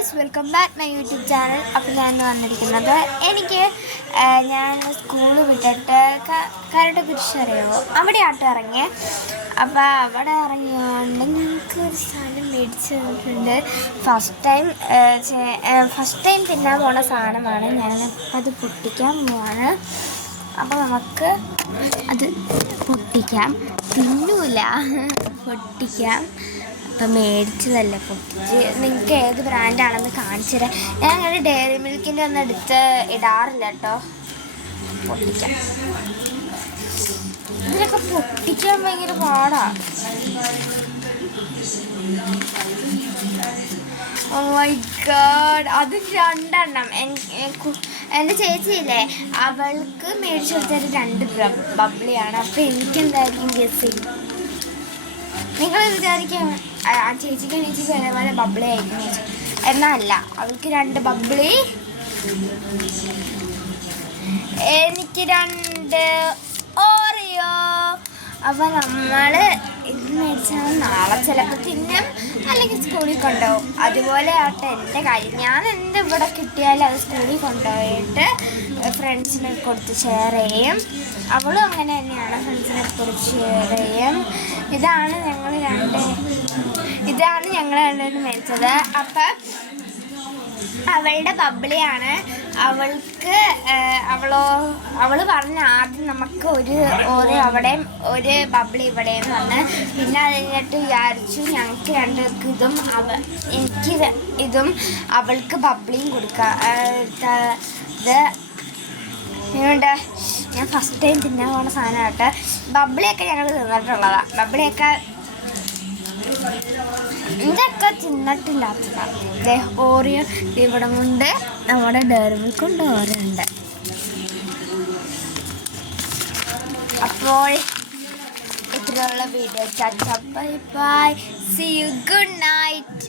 Guys, welcome back my YouTube channel. അപ്പോൾ ഞാൻ വന്നിരിക്കുന്നത് ഞാൻ സ്കൂൾ വിട്ടിട്ട് കരട് അറിയാമോ, അവിടെ ആട്ടം ഇറങ്ങിയേ. അപ്പോൾ അവിടെ ഇറങ്ങിയോണ്ട് ഞങ്ങൾക്ക് ഒരു സാധനം മേടിച്ച് തന്നിട്ടുണ്ട്. ഫസ്റ്റ് ടൈം തിന്നാൻ പോണ സാധനമാണ്. ഞാൻ അത് പൊട്ടിക്കാൻ പോവാണ്. അപ്പോൾ നമുക്ക് അത് പൊട്ടിക്കാം. തിന്നൂല, പൊട്ടിക്കാം. അപ്പം മേടിച്ചതല്ല, പൊട്ടിച്ച് നിങ്ങൾക്ക് ഏത് ബ്രാൻഡാണെന്ന് കാണിച്ചു തരാം. ഞാൻ അങ്ങനെ ഡയറി മിൽക്കിൻ്റെ ഒന്നും എടുത്ത് ഇടാറില്ല കേട്ടോ. പൊട്ടിക്കാം. ഇതിനൊക്കെ പൊട്ടിക്കാൻ ഭയങ്കര പാടാണ്. ഓ മൈ ഗോഡ്, അത് 2 എണ്ണം. എൻ്റെ ചേച്ചിയില്ലേ, അവൾക്ക് മേടിച്ചു കൊടുത്തത് 2 ബബ്ലിയാണ്. അപ്പോൾ എനിക്കെന്തായിരിക്കും ഗസ് ചെയ്യും? നിങ്ങൾ വിചാരിക്കും ആ ചേച്ചിക്ക് അതേപോലെ ബബ്ലി ആയിരിക്കും. എന്നല്ല, അവൾക്ക് 2 ബബ്ലി, എനിക്ക് 2 ഓറിയോ. അപ്പോൾ നമ്മൾ ഇത് മേടിച്ചാൽ നാളെ ചിലപ്പോൾ തിന്നും, അല്ലെങ്കിൽ സ്കൂളിൽ കൊണ്ടുപോകും. അതുപോലെ ആട്ടെ എൻ്റെ കാര്യം. ഞാൻ ഇവിടെ കിട്ടിയാലും അത് സ്കൂളിൽ കൊണ്ടുപോയിട്ട് ഫ്രണ്ട്സിനെ കൊടുത്ത് ഷെയർ ചെയ്യും. അവളും അങ്ങനെ തന്നെയാണ്, ഫ്രണ്ട്സിനെ കൊടുത്ത് ഷെയർ ചെയ്യും. ഇതാണ് ഞങ്ങൾ രണ്ടുപേരും മേടിച്ചത്. അപ്പം അവളുടെ ബബ്ലിയാണ്. അവൾ പറഞ്ഞ ആദ്യം നമുക്ക് ഒരു അവിടെയും ഒരു ബബ്ലി ഇവിടെയും വന്ന്, പിന്നെ അത് കഴിഞ്ഞിട്ട് വിചാരിച്ചു ഞങ്ങൾക്ക് 2 ഇതും എനിക്ക് ഇതും അവൾക്ക് ബബ്ലിയും കൊടുക്കാം. ഇത് ഇതുകൊണ്ട് ഞാൻ ഫസ്റ്റ് ടൈം തിന്നാൻ പോകുന്ന സാധനമായിട്ട്. ബബ്ലിയൊക്കെ ഞങ്ങൾ തിന്നിട്ടുള്ളതാണ്. ബബ്ലിയൊക്കെ ഇതൊക്കെ തിന്നിട്ടില്ലാത്തതാണ്. ഓറിയോ ഇവിടെ കൊണ്ട് നമ്മുടെ ഡയറി മിൽക്ക് കൊണ്ട് ഓറിയോ ഉണ്ട്. അപ്പോൾ ഇത്രയുള്ള video. Bye bye, see you, good night.